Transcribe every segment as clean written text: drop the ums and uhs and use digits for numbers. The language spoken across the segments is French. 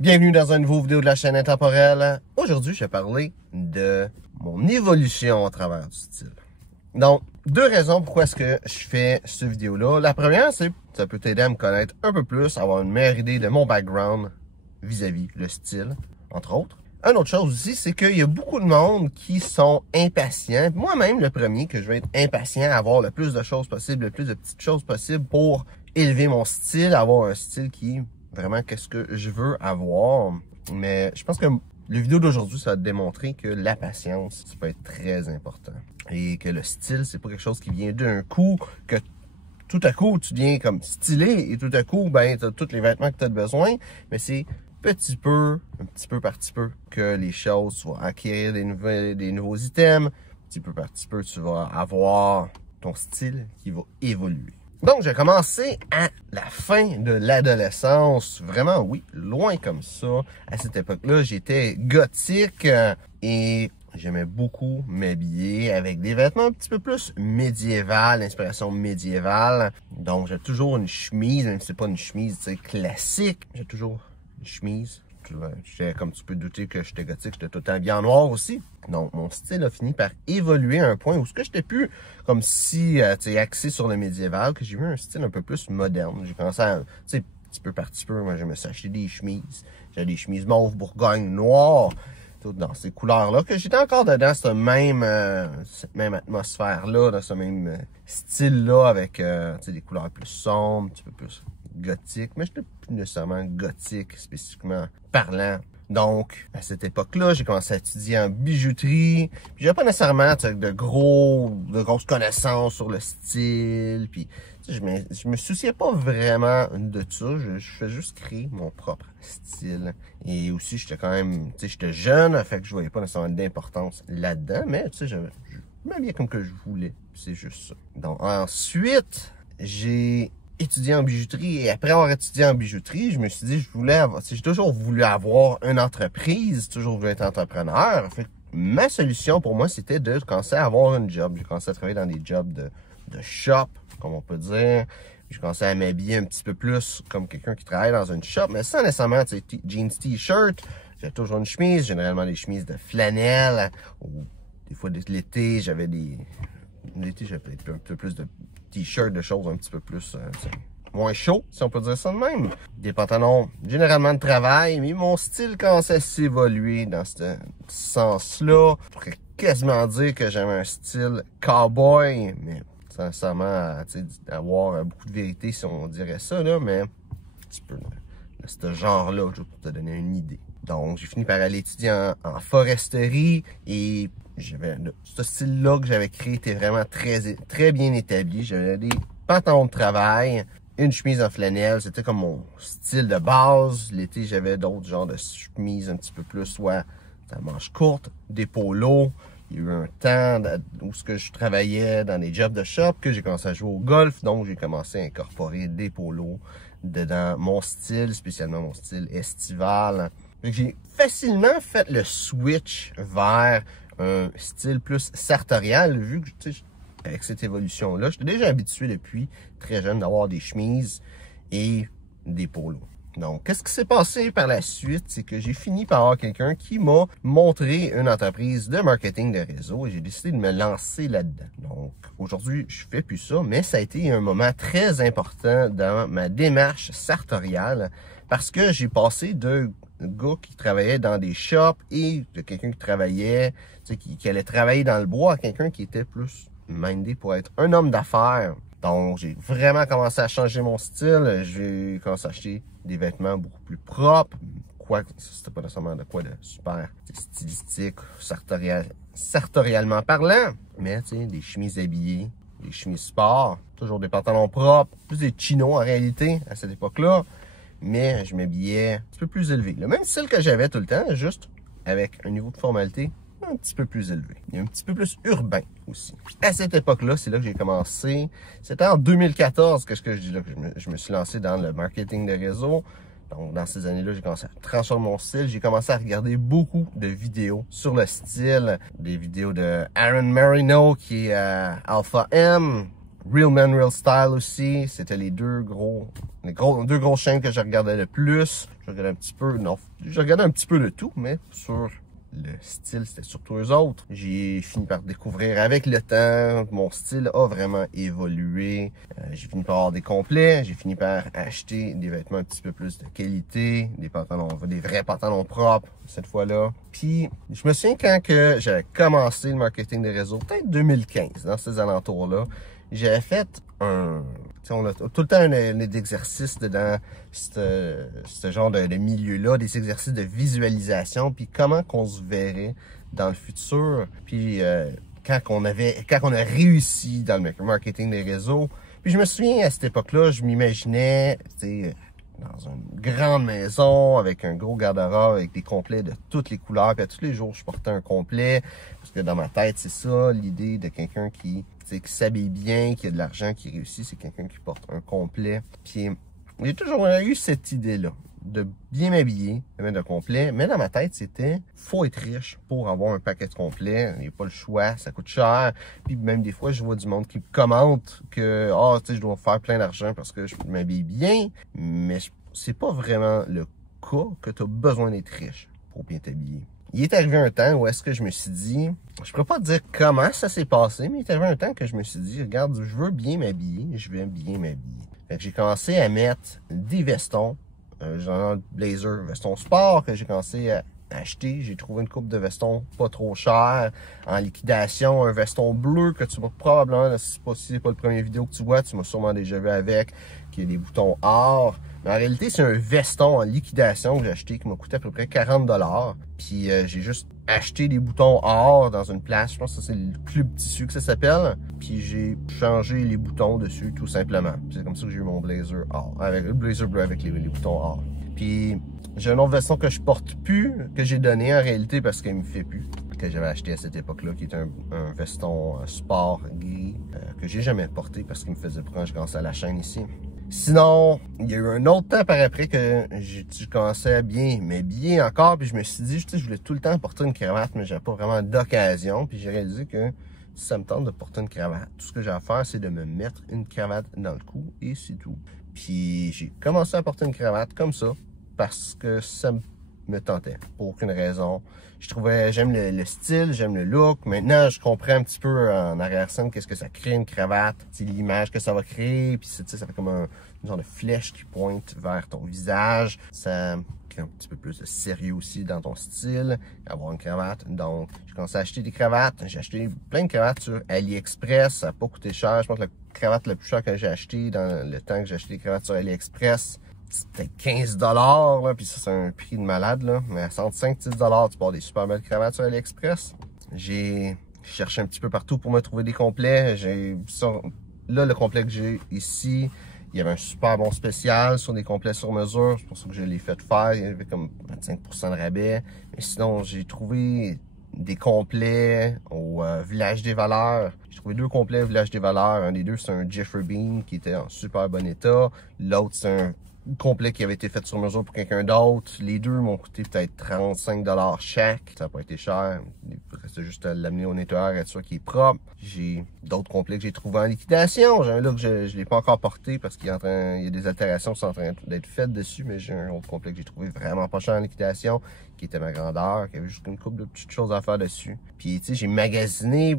Bienvenue dans une nouvelle vidéo de la chaîne Intemporelle. Aujourd'hui, je vais parler de mon évolution à travers du style. Donc, deux raisons pourquoi est-ce que je fais cette vidéo-là. La première, c'est que ça peut t'aider à me connaître un peu plus, à avoir une meilleure idée de mon background vis-à-vis le style, entre autres. Une autre chose aussi, c'est qu'il y a beaucoup de monde qui sont impatients. Moi-même, le premier, que je vais être impatient à avoir le plus de choses possibles, le plus de petites choses possibles pour élever mon style, avoir un style qui, vraiment, qu'est-ce que je veux avoir. Mais je pense que le vidéo d'aujourd'hui, ça va te démontrer que la patience, ça peut être très important. Et que le style, c'est pas quelque chose qui vient d'un coup, que tout à coup, tu viens comme stylé et tout à coup, ben, t'as tous les vêtements que tu as besoin. Mais c'est un petit peu par petit peu, que les choses, tu vas acquérir des nouveaux items. Petit peu par petit peu, tu vas avoir ton style qui va évoluer. Donc, j'ai commencé à la fin de l'adolescence. Vraiment, oui, loin comme ça. À cette époque-là, j'étais gothique et j'aimais beaucoup m'habiller avec des vêtements un petit peu plus médiéval, inspiration médiévale. Donc, j'ai toujours une chemise, même si c'est pas une chemise classique. J'ai toujours une chemise. Comme tu peux te douter que j'étais gothique, j'étais tout le temps bien en noir aussi. Donc, mon style a fini par évoluer à un point où ce que j'étais plus comme si, axé sur le médiéval, que j'ai eu un style un peu plus moderne. J'ai commencé à, petit peu par petit peu, moi, je me suis acheté des chemises. J'avais des chemises mauve, bourgogne, noir, tout dans ces couleurs-là, que j'étais encore dedans, cette même atmosphère-là, dans ce même style-là, avec, des couleurs plus sombres, un petit peu plus gothique, mais je n'étais plus nécessairement gothique spécifiquement parlant. Donc, à cette époque-là, j'ai commencé à étudier en bijouterie. Puis j'avais pas nécessairement de grosses connaissances sur le style. Puis je me souciais pas vraiment de ça. Je fais juste créer mon propre style. Et aussi, j'étais quand même, j'étais jeune, fait que je voyais pas nécessairement d'importance là-dedans. Mais je m'habillais comme que je voulais. C'est juste ça. Donc ensuite, j'ai étudié en bijouterie et après avoir étudié en bijouterie, je me suis dit, j'ai toujours voulu avoir une entreprise, toujours voulu être entrepreneur. Fait que ma solution pour moi, c'était de commencer à avoir un job. J'ai commencé à travailler dans des jobs de shop, comme on peut dire. J'ai commencé à m'habiller un petit peu plus comme quelqu'un qui travaille dans une shop, mais sans nécessairement jeans, t-shirt. J'ai toujours une chemise, généralement des chemises de flanelle. Ou des fois l'été, l'été, j'avais peut-être un peu plus de t-shirts, de choses un petit peu plus moins chaud, si on peut dire ça de même. Des pantalons généralement de travail, mais mon style commençait à s'évoluer dans ce sens-là. Je pourrais quasiment dire que j'avais un style cowboy, mais sans nécessairement avoir beaucoup de vérité si on dirait ça, là, mais un petit peu de ce genre-là, juste pour te donner une idée. Donc, j'ai fini par aller étudier en foresterie et ce style-là que j'avais créé était vraiment très bien établi. J'avais des pantalons de travail, une chemise en flanelle. C'était comme mon style de base. L'été, j'avais d'autres genres de chemises un petit peu plus, soit à manches courtes, des polos. Il y a eu un temps où je travaillais dans des jobs de shop que j'ai commencé à jouer au golf. Donc, j'ai commencé à incorporer des polos dedans mon style, spécialement mon style estival. J'ai facilement fait le switch vers un style plus sartorial, vu que, avec cette évolution-là, j'étais déjà habitué depuis très jeune d'avoir des chemises et des polos. Donc, qu'est-ce qui s'est passé par la suite? C'est que j'ai fini par avoir quelqu'un qui m'a montré une entreprise de marketing de réseau et j'ai décidé de me lancer là-dedans. Donc, aujourd'hui, je fais plus ça, mais ça a été un moment très important dans ma démarche sartoriale parce que j'ai passé de gars qui travaillait dans des shops et de quelqu'un qui travaillait, qui allait travailler dans le bois à quelqu'un qui était plus mindé pour être un homme d'affaires. Donc, j'ai vraiment commencé à changer mon style. J'ai commencé à acheter des vêtements beaucoup plus propres. Quoique, c'était pas nécessairement de quoi de super stylistique, sartorialement parlant. Mais, des chemises habillées, des chemises sport, toujours des pantalons propres, plus des chinos en réalité à cette époque-là. Mais je m'habillais un petit peu plus élevé. Le même style que j'avais tout le temps, juste avec un niveau de formalité un petit peu plus élevé. Et un petit peu plus urbain aussi. Puis à cette époque-là, c'est là que j'ai commencé. C'était en 2014 que je me suis lancé dans le marketing de réseau. Donc, dans ces années-là, j'ai commencé à transformer mon style. J'ai commencé à regarder beaucoup de vidéos sur le style. Des vidéos de Aaron Marino, qui est Alpha M, Real Man, Real Style aussi. C'était les deux grosses chaînes que je regardais le plus. Je regardais un petit peu de tout, mais sur le style, c'était surtout eux autres. J'ai fini par découvrir avec le temps, mon style a vraiment évolué. J'ai fini par avoir des complets, j'ai fini par acheter des vêtements un petit peu plus de qualité, des vrais pantalons propres cette fois-là. Puis, je me souviens quand que j'avais commencé le marketing des réseaux, peut-être 2015, dans ces alentours-là, j'avais fait on a tout le temps un exercice dans ce genre de milieu-là, des exercices de visualisation, puis comment qu'on se verrait dans le futur, puis quand on a réussi dans le marketing des réseaux. Puis je me souviens, à cette époque-là, je m'imaginais, dans une grande maison, avec un gros garde-robe, avec des complets de toutes les couleurs, puis à tous les jours, je portais un complet, parce que dans ma tête, c'est ça, l'idée de quelqu'un qui s'habille bien, qui a de l'argent, qui réussit, c'est quelqu'un qui porte un complet. Puis j'ai toujours eu cette idée-là, de bien m'habiller, de mettre un complet, mais dans ma tête, c'était, faut être riche pour avoir un paquet de complets, il n'y a pas le choix, ça coûte cher, puis même des fois, je vois du monde qui commente que, je dois faire plein d'argent parce que je m'habille bien, mais c'est pas vraiment le cas que tu as besoin d'être riche pour bien t'habiller. Il est arrivé un temps où est-ce que je me suis dit, je pourrais pas dire comment ça s'est passé, mais il est arrivé un temps que je me suis dit, regarde, je veux bien m'habiller, je vais bien m'habiller. Fait que j'ai commencé à mettre des vestons, genre blazer, veston sport que j'ai commencé à acheter. J'ai trouvé une coupe de vestons pas trop chers, en liquidation, un veston bleu que tu vas probablement, si c'est pas le premier vidéo que tu vois, tu m'as sûrement déjà vu avec, qui a des boutons or. Mais en réalité, c'est un veston en liquidation que j'ai acheté qui m'a coûté à peu près 40$. Puis j'ai juste acheté des boutons or dans une place, je pense que c'est le Club Tissu que ça s'appelle. Puis j'ai changé les boutons dessus tout simplement. C'est comme ça que j'ai eu mon blazer or, avec le blazer bleu avec les boutons or. Puis j'ai un autre veston que je porte plus, que j'ai donné en réalité parce qu'il me fait plus, que j'avais acheté à cette époque-là, qui était un veston sport gris que j'ai jamais porté parce qu'il me faisait peur quand je commençais à la chaîne ici. Sinon, il y a eu un autre temps par après que je commençais à bien m'habiller encore, puis je me suis dit, je voulais tout le temps porter une cravate, mais j'avais pas vraiment d'occasion, puis j'ai réalisé que si ça me tente de porter une cravate, tout ce que j'ai à faire, c'est de me mettre une cravate dans le cou, et c'est tout. Puis j'ai commencé à porter une cravate comme ça, parce que ça me tentait, pour aucune raison. J'aime le style, j'aime le look. Maintenant, je comprends un petit peu en arrière-scène qu'est-ce que ça crée une cravate. C'est l'image que ça va créer, puis ça fait comme une genre de flèche qui pointe vers ton visage. Ça crée un petit peu plus de sérieux aussi dans ton style, avoir une cravate. Donc, j'ai commencé à acheter des cravates. J'ai acheté plein de cravates sur AliExpress. Ça n'a pas coûté cher. Je pense que la cravate la plus chère que j'ai achetée dans le temps que j'ai acheté des cravates sur AliExpress, c'était 15$, là, puis ça, c'est un prix de malade, là. Mais à 65-10$, tu peux avoir des super belles cravates sur AliExpress. J'ai cherché un petit peu partout pour me trouver des complets. Là, le complet que j'ai ici, il y avait un super bon spécial sur des complets sur mesure. C'est pour ça que je l'ai fait faire. Il y avait comme 25% de rabais. Mais sinon, j'ai trouvé des complets au Village des Valeurs. J'ai trouvé 2 complets au Village des Valeurs. Un des deux, c'est un Jeffrey Bean qui était en super bon état. L'autre, c'est un complet qui avait été fait sur mesure pour quelqu'un d'autre. Les deux m'ont coûté peut-être 35$ chaque. Ça n'a pas été cher. Il reste juste à l'amener au nettoyeur, être sûr qu'il est propre. J'ai d'autres complets que j'ai trouvés en liquidation. J'ai un là que je ne l'ai pas encore porté parce qu'il y a des altérations qui sont en train d'être faites dessus, mais j'ai un autre complet que j'ai trouvé vraiment pas cher en liquidation, qui était ma grandeur, qui avait juste une couple de petites choses à faire dessus. Puis tu sais, j'ai magasiné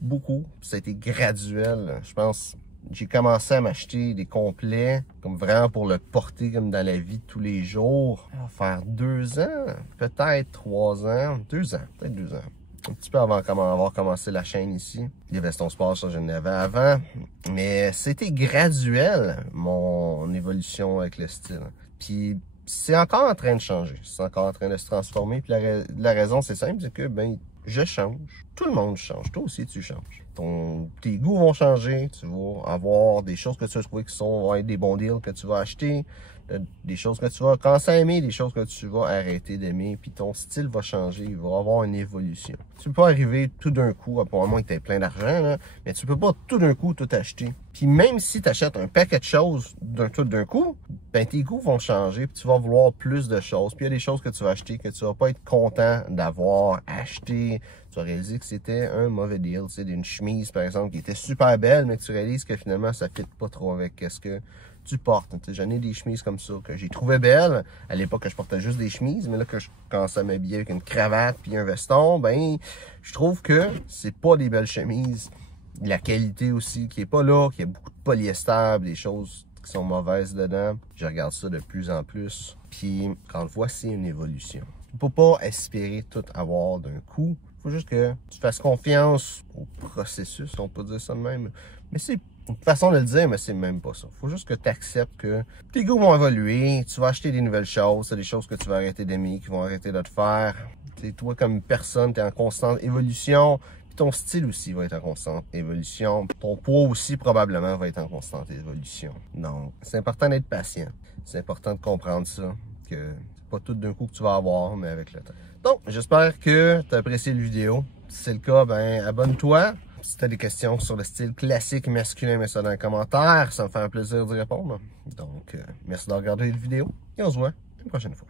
beaucoup. Ça a été graduel. Je pense j'ai commencé à m'acheter des complets, comme vraiment pour le porter comme dans la vie de tous les jours. Ça va faire 2 ans, peut-être 3 ans, 2 ans, peut-être 2 ans. Un petit peu avant avoir commencé la chaîne ici. Les vestons sport, ça, je n'avais avant. Mais c'était graduel, mon évolution avec le style. Puis c'est encore en train de changer. C'est encore en train de se transformer. Puis la raison, c'est simple, c'est que, je change. Tout le monde change. Toi aussi, tu changes. Tes goûts vont changer. Tu vas avoir des choses que tu vas trouver qui vont être des bons deals que tu vas acheter. des choses que tu vas commencer à aimer, des choses que tu vas arrêter d'aimer, puis ton style va changer, il va avoir une évolution. Tu peux pas arriver tout d'un coup, à moins que tu aies plein d'argent, là, mais tu peux pas tout d'un coup tout acheter. Puis même si tu achètes un paquet de choses tout d'un coup, ben tes goûts vont changer, puis tu vas vouloir plus de choses. Puis il y a des choses que tu vas acheter que tu vas pas être content d'avoir acheté. Tu vas réaliser que c'était un mauvais deal. Tu sais, d'une chemise, par exemple, qui était super belle, mais que tu réalises que finalement, ça ne fit pas trop avec ce que tu portes. Tu sais, j'en ai des chemises comme ça que j'ai trouvé belles. À l'époque, je portais juste des chemises, mais là, que je commence à m'habiller avec une cravate puis un veston, ben, je trouve que c'est pas des belles chemises. La qualité aussi qui est pas là, qu'il y a beaucoup de polyester, des choses qui sont mauvaises dedans. Je regarde ça de plus en plus. Puis, quand on le voit, c'est une évolution. Tu peux pas espérer tout avoir d'un coup. Faut juste que tu fasses confiance au processus, on peut dire ça de même. Mais c'est une façon de le dire, mais c'est même pas ça. Faut juste que tu acceptes que tes goûts vont évoluer, tu vas acheter des nouvelles choses, c'est des choses que tu vas arrêter d'aimer, qui vont arrêter de te faire. T'sais, toi, comme personne, tu es en constante évolution. Puis ton style aussi va être en constante évolution. Ton poids aussi, probablement, va être en constante évolution. Donc, c'est important d'être patient. C'est important de comprendre ça, que c'est pas tout d'un coup que tu vas avoir, mais avec le temps. Donc, j'espère que tu as apprécié la vidéo. Si c'est le cas, ben abonne-toi. Si tu as des questions sur le style classique masculin, mets ça dans les commentaires. Ça me fait un plaisir d'y répondre. Donc, merci de regarder la vidéo et on se voit une prochaine fois.